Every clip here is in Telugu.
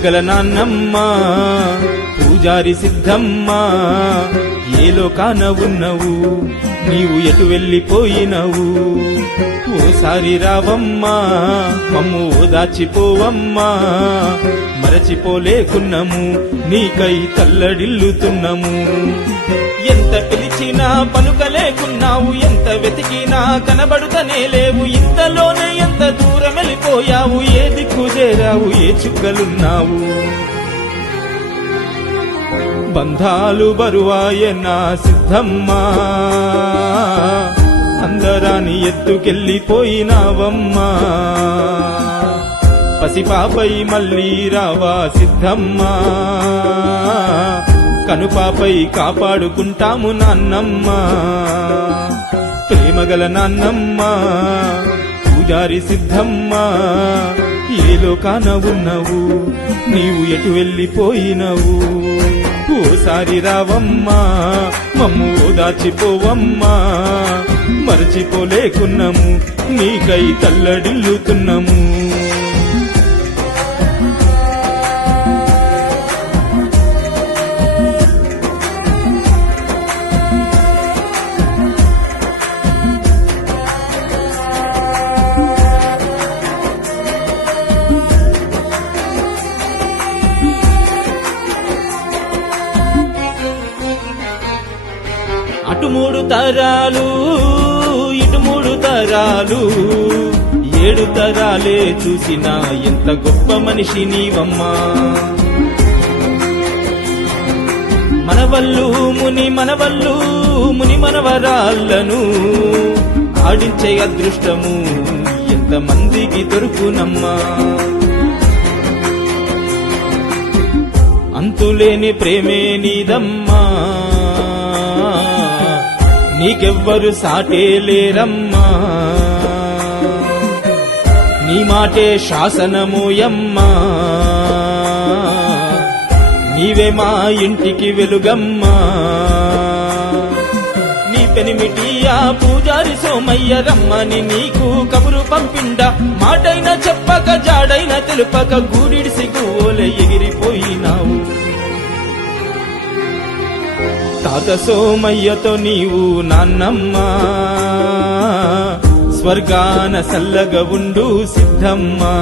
ప్రేమగల నాన్నమ్మ పూజారి సిద్ధమ్మ ఏ లోకాన ఉన్నవు నీవు ఎటు వెళ్ళిపోయినవు ఓసారి రావమ్మా మమ్ము ఓదాచిపోవమ్మా మరచిపోలేకున్నము నీకై తల్లడిల్లుతున్నము ఎంత పిలిచినా పలుకలేకున్నావు ఎంత వెతికినా కనబడుతనే లేవు ఇంతలోనే ఎంత దూరం వెళ్ళిపోయావు ఏ దిక్కు చేరావు ఏ చుక్కలున్నావు బంధాలు బరువాయనా సిద్ధమ్మా అందరాని ఎత్తుకెళ్ళిపోయినావమ్మా పసిపాపై మళ్ళీ రావా సిద్ధమ్మా కనుపాపై కాపాడుకుంటాము నాన్నమ్మ ప్రేమగల నాన్నమ్మ పూజారి సిద్ధమ్మ ఏ లోకాన ఉన్నవు నీవు ఎటు వెళ్ళిపోయినవు ఓసారి రావమ్మా మమ్ము ఓదాచిపోవమ్మా మరచిపోలేకున్నాము నీకై తల్లడిల్లుతున్నాము అటు 3 తరాలు ఇటు 3 తరాలు 7 తరాలే చూసినా ఎంత గొప్ప మనిషి నీవమ్మా మనవల్లు ముని మనవరాళ్లను ఆడించే అదృష్టము ఎంత మందికి దొరుకునమ్మా అంతులేని ప్రేమే నీదమ్మా నీకెవ్వరు సాటే లేరమ్మా నీ మాటే శాసనమోయమ్మా నీవే మా ఇంటికి వెలుగమ్మా నీ పెనిమిటి ఆ పూజారి సోమయ్య రమ్మని నీకు కబురు పంపిండ మాటైనా చెప్పక జాడైనా తెలుపక గూడిడిసి గువ్వోలే ఎగిరిపోయినావు తాత సోమయ్యతో నీవు నాన్నమ్మ స్వర్గాన సల్లగా ఉండు సిద్ధమ్మా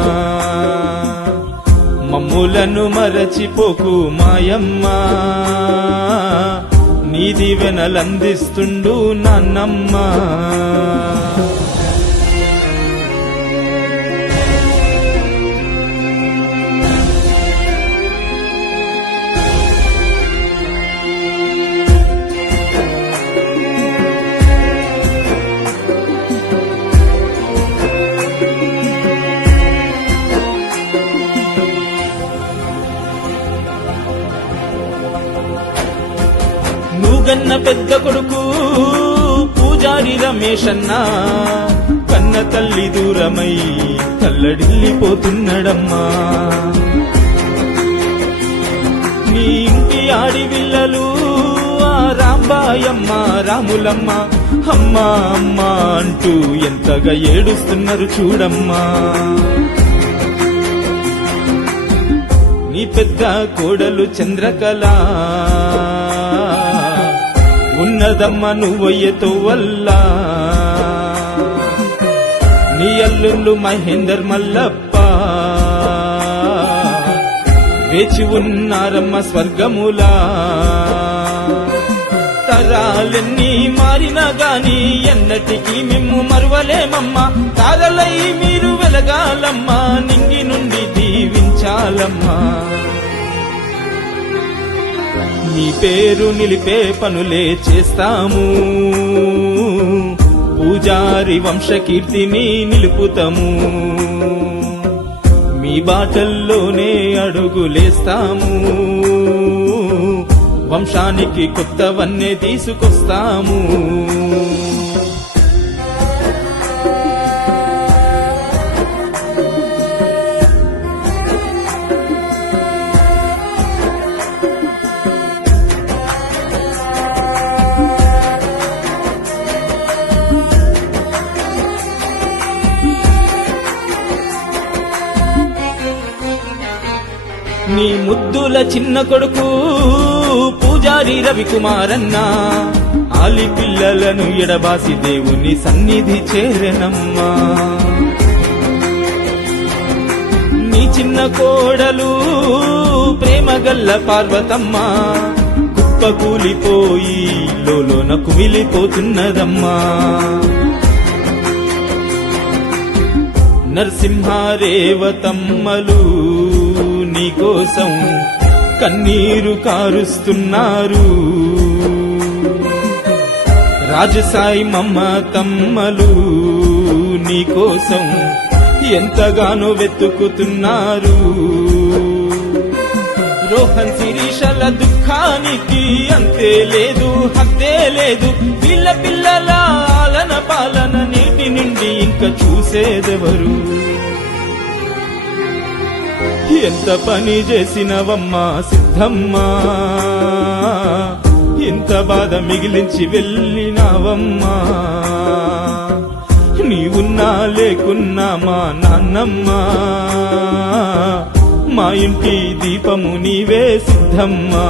మమ్ములను మరచిపోకు మాయమ్మా నీ దీవెనలందిస్తుండు నాన్నమ్మా గన్న పెద్ద కొడుకు పూజారి రమేశన్న కన్న తల్లి దూరమై తల్లడిల్లిపోతున్నడమ్మా నీ ఇంటి ఆడివిల్లలు ఆ రాంబాయమ్మ రాములమ్మ అమ్మా అమ్మా అంటూ ఎంతగా ఏడుస్తున్నారు చూడమ్మా నీ పెద్ద కోడలు చంద్రకళ ఉన్నదమ్మ నువ్వయ్యతో వల్ల నీ అల్లుళ్ళు మహేందర్ మల్లప్ప వేచి ఉన్నారమ్మ స్వర్గములా తరాలెన్ని మారినా గాని ఎన్నటికీ మిమ్ము మరువలేమమ్మా తారలై మీరు వెలగాలమ్మా నింగి నుండి దీవించాలమ్మా నీ పేరు నిలిపే పనులే చేస్తాము పూజారి వంశకీర్తిని నిలుపుతాము మీ బాటల్లోనే అడుగులేస్తాము వంశానికి కొత్తవన్నే తీసుకొస్తాము ముద్దుల చిన్న కొడుకు పూజారి రవికుమారన్న ఆలి పిల్లలను ఎడబాసి దేవుని సన్నిధి చేరెనమ్మా. నీ చిన్న కోడలు ప్రేమగల్ల పార్వతమ్మ కుప్పకూలిపోయి లోన కుమిలిపోతున్నదమ్మా. నరసింహారేవతమ్మలు నీకోసం కన్నీరు కారుస్తున్నారు. రాజసాయి మమ్మతమ్మలు నీకోసం ఎంతగానో వెతుకుతున్నారు. రోహన్ శిరీషల దుఃఖానికి అంతే లేదు, హద్దే లేదు. పిల్ల పిల్లల ఆలన పాలన నీటి నుండి ఇంకా చూసేదెవరు? ఎంత పని చేసినవమ్మా సిద్ధమ్మా, ఎంత బాధ మిగిలించి వెళ్ళినావమ్మా. నీవున్నా లేకున్నా మా నాన్నమ్మా, మా ఇంటి దీపము నీవే సిద్ధమ్మా.